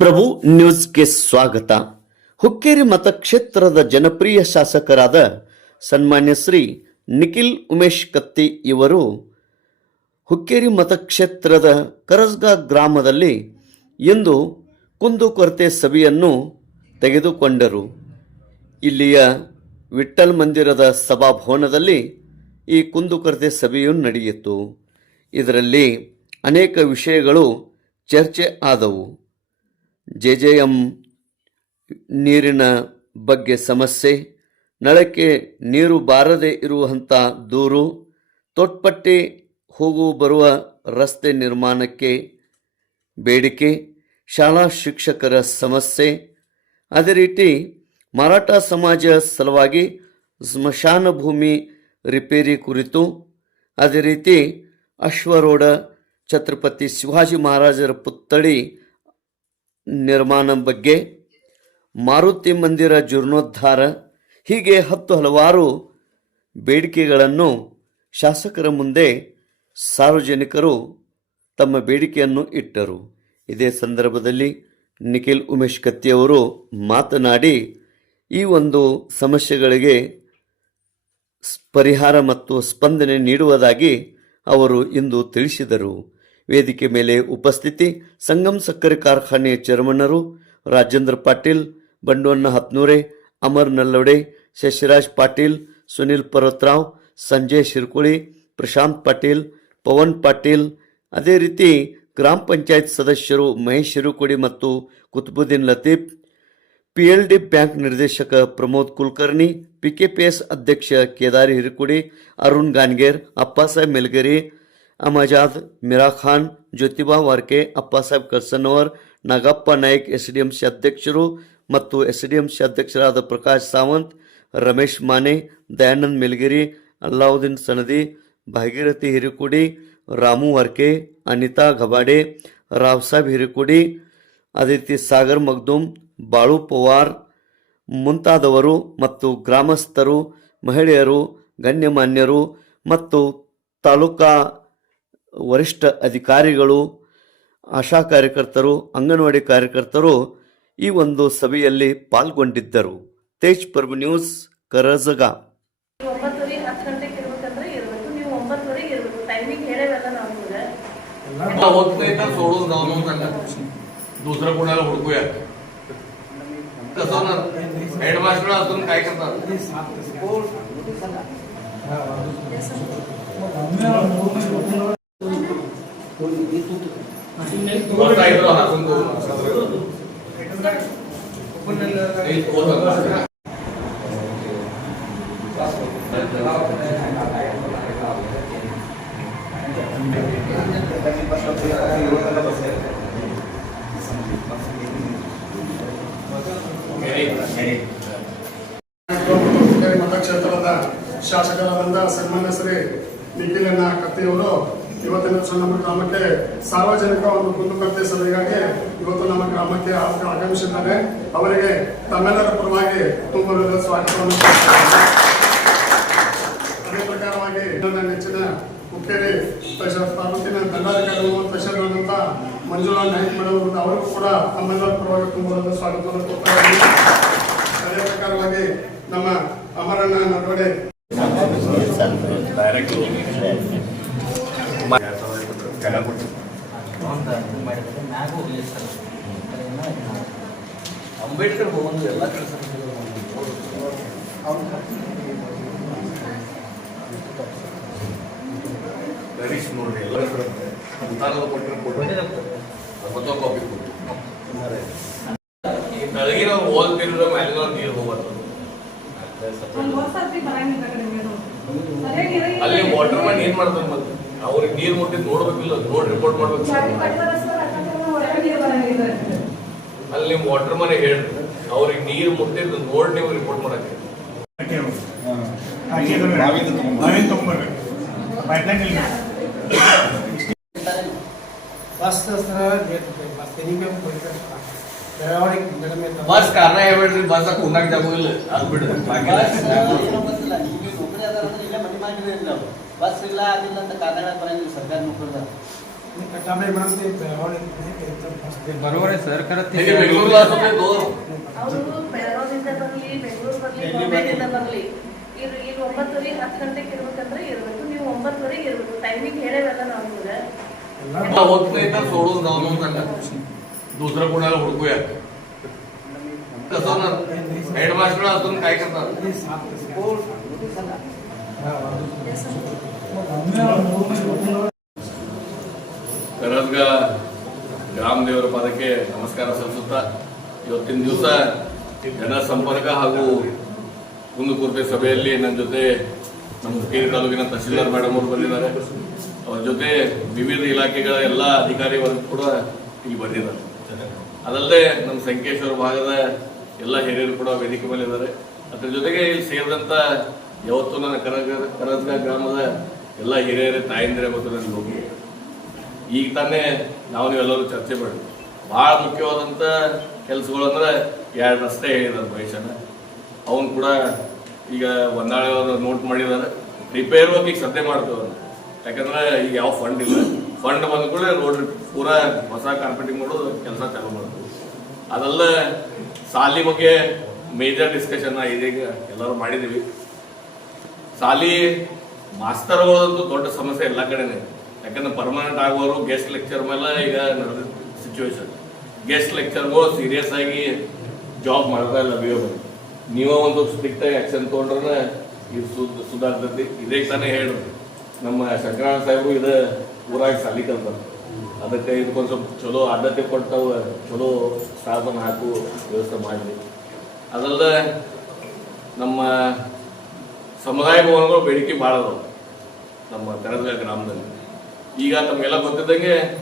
ಪ್ರಭು ನ್ಯೂಸ್ಗೆ ಸ್ವಾಗತ. ಹುಕ್ಕೇರಿ ಮತಕ್ಷೇತ್ರದ ಜನಪ್ರಿಯ ಶಾಸಕರಾದ ಸನ್ಮಾನ್ಯ ಶ್ರೀ ನಿಖಿಲ್ ಉಮೇಶ್ ಕತ್ತಿ ಇವರು ಹುಕ್ಕೇರಿ ಮತಕ್ಷೇತ್ರದ ಕರಸ್ಗಾ ಗ್ರಾಮದಲ್ಲಿ ಇಂದು ಕುಂದುಕೊರತೆ ಸಭೆಯನ್ನು ತೆಗೆದುಕೊಂಡರು. ಇಲ್ಲಿಯ ವಿಠ್ಠಲ್ ಮಂದಿರದ ಸಭಾಭವನದಲ್ಲಿ ಈ ಕುಂದುಕೊರತೆ ಸಭೆಯು ನಡೆಯಿತು. ಇದರಲ್ಲಿ ಅನೇಕ ವಿಷಯಗಳು ಚರ್ಚೆ ಆದವು. ಜೆಜೆಎಂ ನೀರಿನ ಬಗ್ಗೆ ಸಮಸ್ಯೆ, ನಳಕ್ಕೆ ನೀರು ಬಾರದೆ ಇರುವಂಥ ದೂರು, ತೊಟ್ಪಟ್ಟಿ ಹೋಗು ಬರುವ ರಸ್ತೆ ನಿರ್ಮಾಣಕ್ಕೆ ಬೇಡಿಕೆ, ಶಾಲಾ ಶಿಕ್ಷಕರ ಸಮಸ್ಯೆ, ಅದೇ ರೀತಿ ಮರಾಠ ಸಮಾಜ ಸಲುವಾಗಿ ಸ್ಮಶಾನ ಭೂಮಿ ರಿಪೇರಿ ಕುರಿತು, ಅದೇ ರೀತಿ ಅಶ್ವರೋಡ ಛತ್ರಪತಿ ಶಿವಾಜಿ ಮಹಾರಾಜರ ಪುತ್ಥಳಿ ನಿರ್ಮಾಣ ಬಗ್ಗೆ, ಮಾರುತಿ ಮಂದಿರ ಜೀರ್ಣೋದ್ಧಾರ, ಹೀಗೆ ಹಲವಾರು ಬೇಡಿಕೆಗಳನ್ನು ಶಾಸಕರ ಮುಂದೆ ಸಾರ್ವಜನಿಕರು ತಮ್ಮ ಬೇಡಿಕೆಯನ್ನು ಇಟ್ಟರು. ಇದೇ ಸಂದರ್ಭದಲ್ಲಿ ನಿಖಿಲ್ ಉಮೇಶ್ ಕತ್ತಿಯವರು ಮಾತನಾಡಿ ಈ ಒಂದು ಸಮಸ್ಯೆಗಳಿಗೆ ಪರಿಹಾರ ಮತ್ತು ಸ್ಪಂದನೆ ನೀಡುವುದಾಗಿ ಅವರು ಇಂದು ತಿಳಿಸಿದರು. ವೇದಿಕೆ ಮೇಲೆ ಉಪಸ್ಥಿತಿ ಸಂಗಮ್ ಸಕ್ಕರೆ ಕಾರ್ಖಾನೆಯ ಚೇರ್ಮನ್ನರು ರಾಜೇಂದ್ರ ಪಾಟೀಲ್, ಬಂಡವಣ್ಣ ಹತ್ನೂರೆ, ಅಮರ್ ನಲ್ಲವಡೆ, ಶಶಿರಾಜ್ ಪಾಟೀಲ್, ಸುನಿಲ್ ಪರ್ವತರಾವ್, ಸಂಜಯ್ ಶಿರ್ಕುಳಿ, ಪ್ರಶಾಂತ್ ಪಾಟೀಲ್, ಪವನ್ ಪಾಟೀಲ್, ಅದೇ ರೀತಿ ಗ್ರಾಮ ಪಂಚಾಯತ್ ಸದಸ್ಯರು ಮಹೇಶ್ ಶಿರುಕುಡಿ ಮತ್ತು ಕುತುಬುದ್ದೀನ್ ಲತೀಫ್, PLD ಬ್ಯಾಂಕ್ ನಿರ್ದೇಶಕ ಪ್ರಮೋದ್ ಕುಲಕರ್ಣಿ, PKPS ಅಧ್ಯಕ್ಷ ಕೇದಾರಿ ಹಿರುಕುಡಿ, ಅರುಣ್ ಗಾನ್ಗೇರ್, ಅಪ್ಪಾಸಾಹೇಬ್ ಮೆಲ್ಗರಿ, ಅಮಜಾದ್ ಮಿರಾ ಖಾನ್, ಜ್ಯೋತಿಬಾ ವಾರ್ಕೆ, ಅಪ್ಪಾಸಾಹೇಬ್ ಕರ್ಸನ್ನವರ್, ನಾಗಪ್ಪ ನಾಯ್ಕ್ SDMC ಅಧ್ಯಕ್ಷರು ಮತ್ತು SDMC ಅಧ್ಯಕ್ಷರಾದ ಪ್ರಕಾಶ್ ಸಾವಂತ್, ರಮೇಶ್ ಮಾನೆ, ದಯಾನಂದ್ ಮೆಲ್ಗಿರಿ, ಅಲ್ಲಾವುದ್ದೀನ್ ಸನದಿ, ಭಾಗೀರಥಿ ಹಿರುಕುಡಿ, ರಾಮು ವಾರ್ಕೆ, ಅನಿತಾ ಗಬಾಡೆ, ರಾವ್ಸಾಬ್ ಹಿರುಕುಡಿ, ಅದೇ ರೀತಿ ಸಾಗರ್ ಮಗ್ದುಮ್, ಬಾಳು ಪವಾರ್ ಮುಂತಾದವರು ಮತ್ತು ಗ್ರಾಮಸ್ಥರು, ಮಹಿಳೆಯರು, ಗಣ್ಯಮಾನ್ಯರು ಮತ್ತು ತಾಲೂಕಾ ವರಿಷ್ಠ ಅಧಿಕಾರಿಗಳು, ಆಶಾ ಕಾರ್ಯಕರ್ತರು, ಅಂಗನವಾಡಿ ಕಾರ್ಯಕರ್ತರು ಈ ಒಂದು ಸಭೆಯಲ್ಲಿ ಪಾಲ್ಗೊಂಡಿದ್ದರು. ತೇಜ್ ಪ್ರಭು ನ್ಯೂಸ್, ಕರಸಗಾ. 9:10 ಗಂಟೆಗೆ ಇರಬೇಕಂದ್ರೆ ಇರಬೇಕು, ನೀವು 9:00 ಇರಬೇಕು. ಟೈಮಿಂಗ್ ಹೇಳೇವಲ್ಲ ನಾವು होत सोडून जाऊ नका. दुसरं कोणाला हुडकूया. कसं होणार? हेडमास्टर असून काय करतात? ಮತಕ್ಷೇತ್ರದ ಶಾಸಕರಾದಂಥ ಸನ್ಮಾನ್ಯ ಶ್ರೀ ನಿಖಿಲ್ ಕತ್ತಿಯವರು ಇವತ್ತಿನ ನಮ್ಮ ಗ್ರಾಮಕ್ಕೆ ಸಾರ್ವಜನಿಕ ಒಂದು ಕುಂದುಕೊರತೆ ಸಭೆಗಾಗಿ ಇವತ್ತು ನಮ್ಮ ಗ್ರಾಮಕ್ಕೆ ಆಗಮಿಸಿದ್ದಾರೆ. ಅವರಿಗೆ ತಮ್ಮೆಲ್ಲರ ಪರವಾಗಿ ತುಂಬ ಸ್ವಾಗತವನ್ನು. ಅದೇ ಪ್ರಕಾರವಾಗಿ ನನ್ನ ನೆಚ್ಚಿನ ಹುಕ್ಕೇರಿ ತಾಲೂಕಿನ ದಂಡಾಧಿಕಾರಿಗಳು ತಹಶೀಲ್ದಾರ್ ಮಂಜುಳಾ ನಾಯ್ಕ್ ಮೇಡಮ್ ಅವರಿಗೂ ಕೂಡ ತಮ್ಮೆಲ್ಲರ ಪರವಾಗಿ ತುಂಬ ಸ್ವಾಗತವನ್ನು ಕೊಡ್ತಾ ಇದ್ದೀನಿ. ಅದೇ ಪ್ರಕಾರವಾಗಿ ನಮ್ಮ ಅಮರಣ್ಣ ನಡುವೆ ಅಂಬೇಡ್ಕರ್ ಭವನ ಎಲ್ಲ ಕೆಲಸ ಗಣೇಶ್ ನೋಡಿ ಎಲ್ಲ ಉತ್ತಾರದ ಕೊಟ್ಟಿರೋ ಕಾಪಿ ಕೊಟ್ಟು ಈ ಬೆಳಗಿನ ಓದ್ತಿರೋ ಮೇಲೆ ನೀರು ಹೋಗ್ಬಾರ್ದು. ಅಲ್ಲಿ ವಾಟರ್ ಮ್ಯಾನ್ ಏನ್ ಮಾಡ್ತಾರೆ ಮತ್ತೆ ಅವ್ರಿಗೆ ನೀರು ಮುಟ್ಟಿದ್ ನೋಡ್ಬೇಕಿಲ್ಲ, ನೋಡಿ ರಿಪೋರ್ಟ್ ಮಾಡ್ಬೇಕು. ಅಲ್ಲಿ ನೀವು ವಾಟರ್ ಮನೆ ಹೇಳ್ರಿ, ಅವ್ರಿಗೆ ನೀರು ಮುಟ್ಟಿದ್ದು ನೋಡಿ ನೀವು ರಿಪೋರ್ಟ್ ಮಾಡಕ್ಕೆ. बस कारण यावेळी बस कोणाक जागोल ಅದು ಬಿಡು ಬಸ್ ಇಲ್ಲ ಅದಿಲ್ಲ ಅಂತ ಕಾರಣ ಬರಂಗಿಲ್ಲ ಸರ್ಕಾರ ನೌಕರರ बरोबर आहे सर खरं हे ते बेंगळूरला असं ते दो ಅವರು ಬೆಳಗಾವಿಯಿಂದ ಬರಲಿ, ಬೆಂಗಳೂರು ಬರಲಿ, ಬಾಂಬೆದಿಂದ ಬರಲಿ, ಇಲ್ಲಿ 9:30 10 ಗಂಟೆಗೆ ಇರ್ಬೇಕಂದ್ರೆ ಇರಬೇಕು. ನೀವು 9:00ವರೆಗೆ ಇರಬೇಕು. ಟೈಮಿಂಗ್ ಹೇಳೇವಲ್ಲ ನಾವು ನಿಮ್ಗೆ. होत नाही तर सोडून जाऊ म्हणून सांगा. दुसरं कोणाला हुडकूया. कसं होणार? हेडमास्टर असून काय करणार? ಕರಗ ಗ್ರಾಮದೇವರ ಪಾದಕ್ಕೆ ನಮಸ್ಕಾರ ಸಲ್ಲಿಸುತ್ತಾ ಇವತ್ತಿನ ದಿವಸ ಜನಸಂಪರ್ಕ ಹಾಗೂ ಕುಂದುಕೊರತೆ ಸಭೆಯಲ್ಲಿ ನನ್ನ ಜೊತೆ ನಮ್ಮ ಹುಕ್ಕೇರಿ ತಾಲೂಕಿನ ತಹಸೀಲ್ದಾರ್ ಮೇಡಮ್ ಅವರು ಬಂದಿದ್ದಾರೆ. ಅವ್ರ ಜೊತೆ ವಿವಿಧ ಇಲಾಖೆಗಳ ಎಲ್ಲ ಅಧಿಕಾರಿ ವರ್ಗ ಕೂಡ ಇಲ್ಲಿ ಬಂದಿದ್ದಾರೆ. ಅದಲ್ಲದೆ ನಮ್ಮ ಸಂಕೇಶ್ವರ ಭಾಗದ ಎಲ್ಲ ಹಿರಿಯರು ಕೂಡ ವೇದಿಕೆ ಮೇಲೆ ಇದ್ದಾರೆ. ಅದ್ರ ಜೊತೆಗೆ ಇಲ್ಲಿ ಸೇರಿದಂತ ಯಾವತ್ತು ನನ್ನ ಕರಗ ಗ್ರಾಮದ ಎಲ್ಲ ಹಿರಿಯರ ತಾಯಂದಿರ ಮತ್ತು ನನ್ನ ಹೋಗಿ ಈಗ ತಾನೇ ನೀವೆಲ್ಲರೂ ಚರ್ಚೆ ಮಾಡಿದ್ವಿ. ಬಹಳ ಮುಖ್ಯವಾದಂಥ ಕೆಲಸಗಳು ಅಂದ್ರೆ 2 ರಸ್ತೆ ಹೇಳಿದ್ದಾರೆ ಮಹೇಶನ. ಅವನು ಕೂಡ ಈಗ ಒಂದಾಳೆ ನೋಟ್ ಮಾಡಿದ್ದಾರೆ. ರಿಪೇರ್ ವರ್ಕ್ ಈಗ ಸದ್ಯ ಮಾಡ್ತೇವೆ, ಯಾಕಂದ್ರೆ ಈಗ ಯಾವ ಫಂಡ್ ಇಲ್ಲ. ಫಂಡ್ ಬಂದ ಕೂಡ ರೋಡ್ ಪೂರಾ ಹೊಸ ಕಾರ್ಪೆಟಿಂಗ್ ಮಾಡೋದು ಕೆಲಸ ಚಾಲು ಮಾಡ್ತೀವಿ. ಅದೆಲ್ಲ ಸಾಲಿ ಬಗ್ಗೆ ಮೇಜರ್ ಡಿಸ್ಕಷನ್ ಇದೀಗ ಎಲ್ಲರೂ ಮಾಡಿದ್ದೀವಿ. ಸಾಲಿ ಮಾಸ್ತರ್ಗಳಂತೂ ದೊಡ್ಡ ಸಮಸ್ಯೆ ಎಲ್ಲ ಕಡೆನೇ. ಯಾಕಂದ್ರೆ ಪರ್ಮನೆಂಟ್ ಆಗುವವರು ಗೆಸ್ಟ್ ಲೆಕ್ಚರ್ ಮೇಲೆ ಈಗ ನಡೆದ ಸಿಚುವೇಶನ್. ಗೆಸ್ಟ್ ಲೆಕ್ಚರ್ಗಳು ಸೀರಿಯಸ್ ಆಗಿ ಜಾಬ್ ಮಾಡ್ತಾ ಇಲ್ಲ. ನೀವೇ ಒಂದು ಸ್ಟ್ರಿಕ್ಟ್ ಆಗಿ ಆಕ್ಷನ್ ತೊಗೊಂಡ್ರೆ ಇದು ಸುಧಾರ್ತೈತಿ. ಇದೇ ತಾನೇ ಹೇಳಿದ್ರು ನಮ್ಮ ಶಂಕರಣ್ಣ ಸಾಹೇಬರು ಇದು ಊರಾಗಿ ಸಾಲಿ ಕಲ್ತಾರೆ. ಅದಕ್ಕೆ ಇದಕ್ಕೊಂದು ಸ್ವಲ್ಪ ಚಲೋ ಆದ್ಯತೆ ಕೊಟ್ಟು ಚಲೋ ಸ್ಥಾಪನೆ ಹಾಕು ವ್ಯವಸ್ಥೆ ಮಾಡಿದ್ವಿ. ಅದಲ್ಲದೆ ನಮ್ಮ ಸಮುದಾಯ ಭವನಗಳು ಬೇಡಿಕೆ ಭಾಳ ಅದಾವ ನಮ್ಮ ಕರಗ ಗ್ರಾಮದಲ್ಲಿ. ಈಗ ತಮಗೆಲ್ಲ ಗೊತ್ತಿದ್ದಂಗೆ